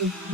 with